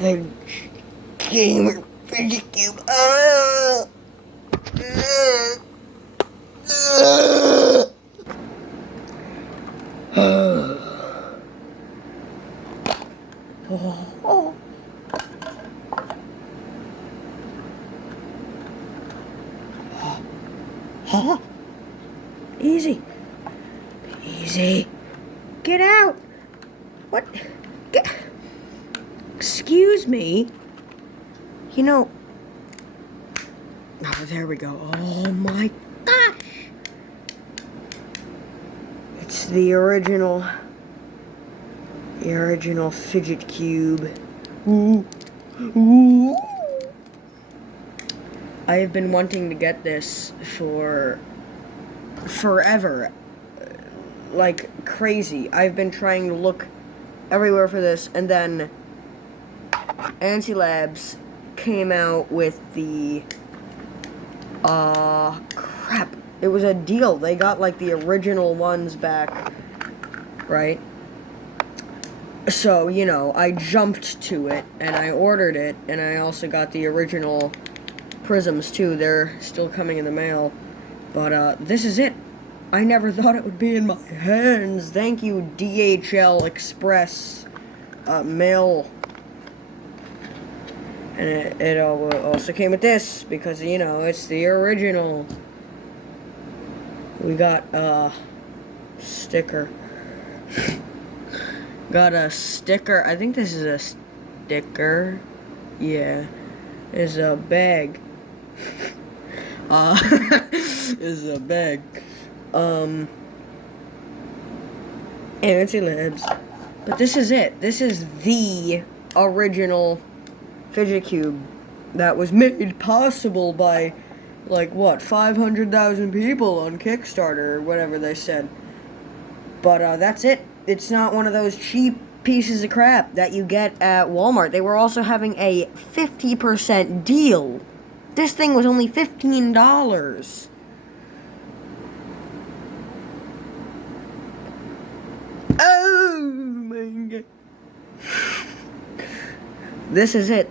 The g4mer fidget cube. Easy. Easy. Get out. What? Excuse me. You know. Oh, there we go. Oh my gosh. It's the original fidget cube. Ooh. Ooh. I have been wanting to get this for forever. Like crazy. I've been trying to look everywhere for this, and then Anti-Labs came out with the crap. It was a deal. They got like the original ones back, right? So, you know, I jumped to it and I ordered it, and I also got the original prisms too. They're still coming in the mail. But this is it. I never thought it would be in my hands. Thank you, DHL Express mail. And it also came with this, because, you know, it's the original. We got a sticker. Got a sticker. I think this is a sticker. Yeah. It's a bag. It's a bag. Anti-Labs. But this is it. This is the original fidget cube that was made possible by, like, what, 500,000 people on Kickstarter, or whatever they said. But that's it. It's not one of those cheap pieces of crap that you get at Walmart. They were also having a 50% deal. This thing was only $15. Oh my god. This is it.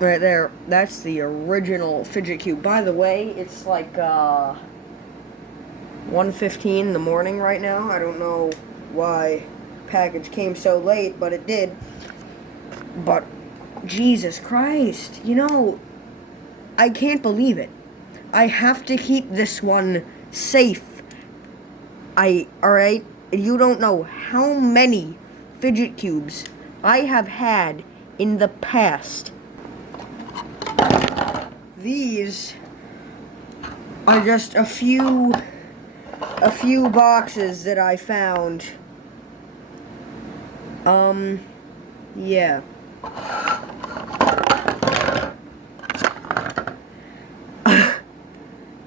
Right there. That's the original fidget cube. By the way, it's like 1:15 in the morning right now. I don't know why package came so late, but it did. But Jesus Christ, you know, I can't believe it. I have to keep this one safe. Alright? You don't know how many fidget cubes I have had in the past. These are just a few boxes that I found. Yeah.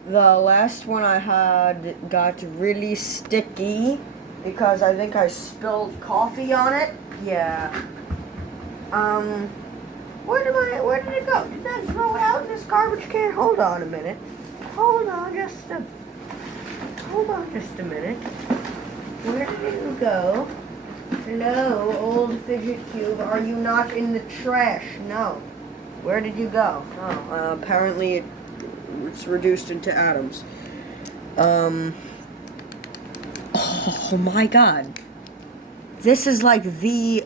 The last one I had got really sticky because I think spilled coffee on it. Yeah. Where did it go? Did I throw it out in this garbage can? Hold on a minute. Hold on just a minute. Where did it go? Hello, old fidget cube. Are you not in the trash? No. Where did you go? Oh, apparently it's reduced into atoms. Oh my god. This is like the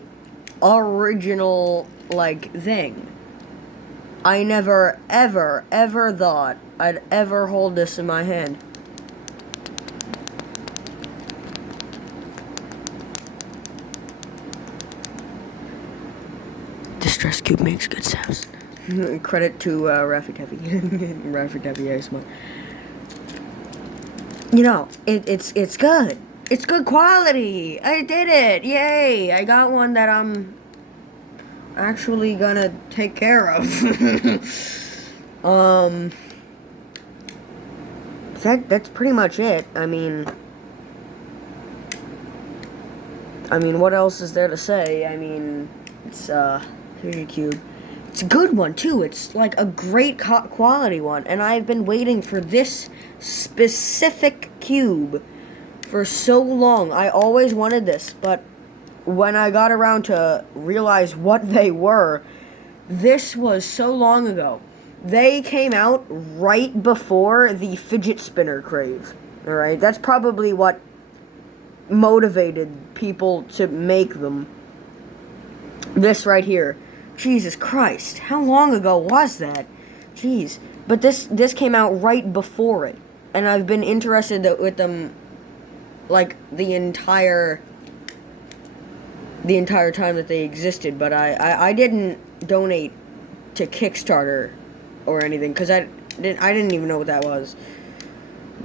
original, like, thing. I never, ever, ever thought I'd ever hold this in my hand. Distress Cube makes good sounds. Credit to Raffy Taffy. Raffy Taffy ASMR. You know, it's good. It's good quality. I did it. Yay. I got one that I'm actually gonna take care of. That's pretty much it. I mean, what else is there to say? I mean, it's Fidget Cube. It's a good one too. It's like a great quality one, and I've been waiting for this specific cube for so long. I always wanted this, but when I got around to realize what they were, this was so long ago. They came out right before the fidget spinner craze. Alright, that's probably what motivated people to make them. This right here. Jesus Christ, how long ago was that? Jeez. But this came out right before it. And I've been interested with them, like, the entire time that they existed. But I didn't donate to Kickstarter or anything, because I didn't even know what that was.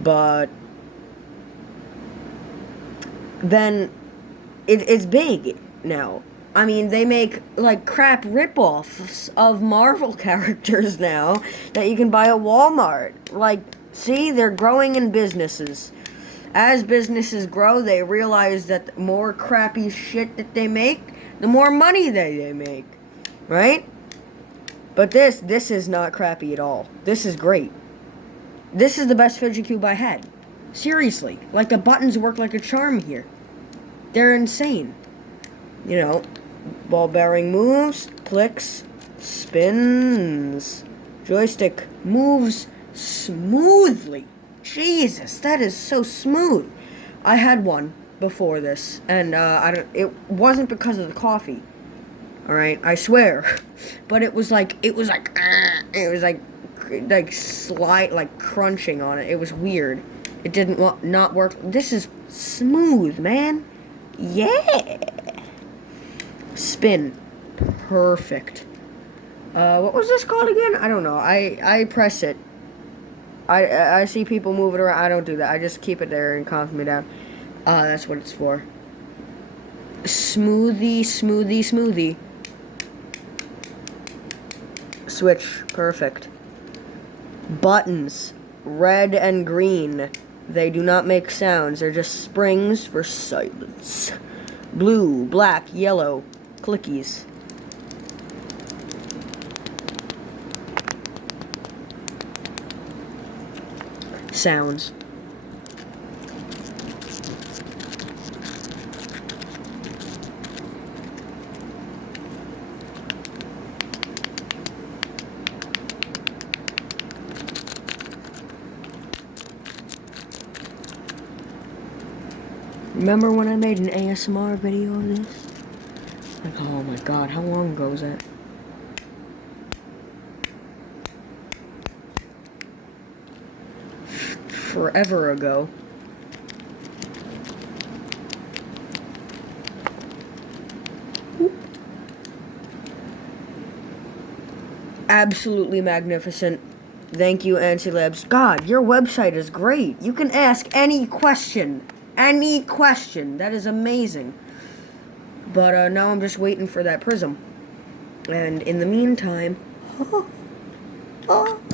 But then it's big now. I mean, they make, like, crap rip-offs of Marvel characters now that you can buy at Walmart. Like, see, they're growing in businesses. As businesses grow, they realize that the more crappy shit that they make, the more money they make. Right? But this is not crappy at all. This is great. This is the best fidget cube I had. Seriously. Like, the buttons work like a charm here. They're insane. You know, ball bearing moves, clicks, spins. Joystick moves smoothly. Jesus, that is so smooth. I had one before this, and it wasn't because of the coffee. All right, I swear. But it was like slide, like crunching on it. It was weird. It didn't not work. This is smooth, man. Yeah. Spin. Perfect. What was this called again? I don't know. I press it. I see people move it around. I don't do that. I just keep it there and calms me down. That's what it's for. Smoothie, smoothie, smoothie. Switch. Perfect. Buttons. Red and green. They do not make sounds. They're just springs for silence. Blue, black, yellow. Clickies. Sounds. Remember when I made an ASMR video of this? Like, oh my god, how long ago was that? Forever ago. Absolutely magnificent. Thank you, Anti-Labs. God, your website is great. You can ask any question. Any question. That is amazing. But now I'm just waiting for that prism. And in the meantime... let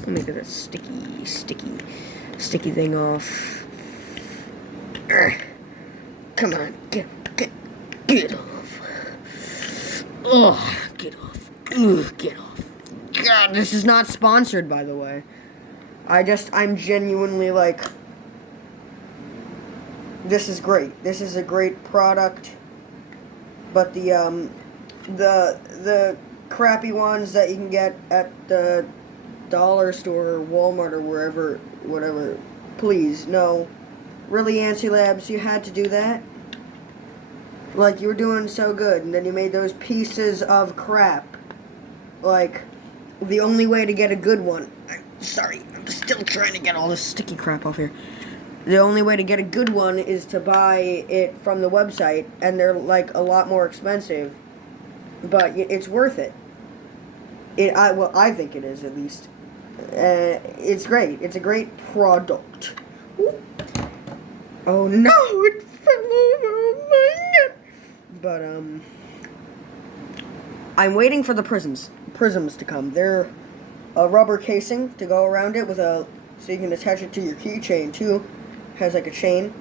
me get that sticky thing off. Come on, get off. Oh, get off. Get off. God, this is not sponsored, by the way. I'm genuinely like, this is great. This is a great product. But the crappy ones that you can get at the dollar store or Walmart or wherever, whatever, please, no. Really, Anti-Labs, you had to do that? Like, you were doing so good, and then you made those pieces of crap. Like, The only way to get a good one... Sorry, I'm still trying to get all this sticky crap off here. The only way to get a good one is to buy it from the website, and they're, like, a lot more expensive. But it's worth it. Well, I think it is, at least. It's great. It's a great product. Ooh. Oh, no! It fell over! Oh, my God! But, I'm waiting for the prisms to come. They're a rubber casing to go around it with so you can attach it to your keychain, too. Has, like, a chain.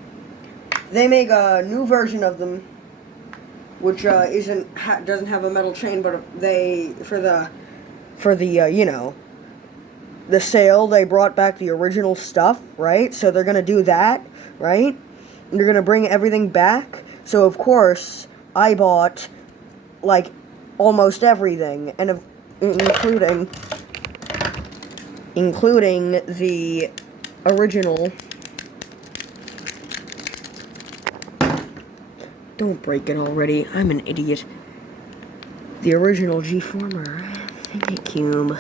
They make a new version of them, which doesn't have a metal chain, but for the you know, the sale, they brought back the original stuff, right? So they're gonna do that, right? And they're gonna bring everything back. So of course, I bought like almost everything, and including the original. Don't break it already. I'm an idiot. The original g4mer fidget cube.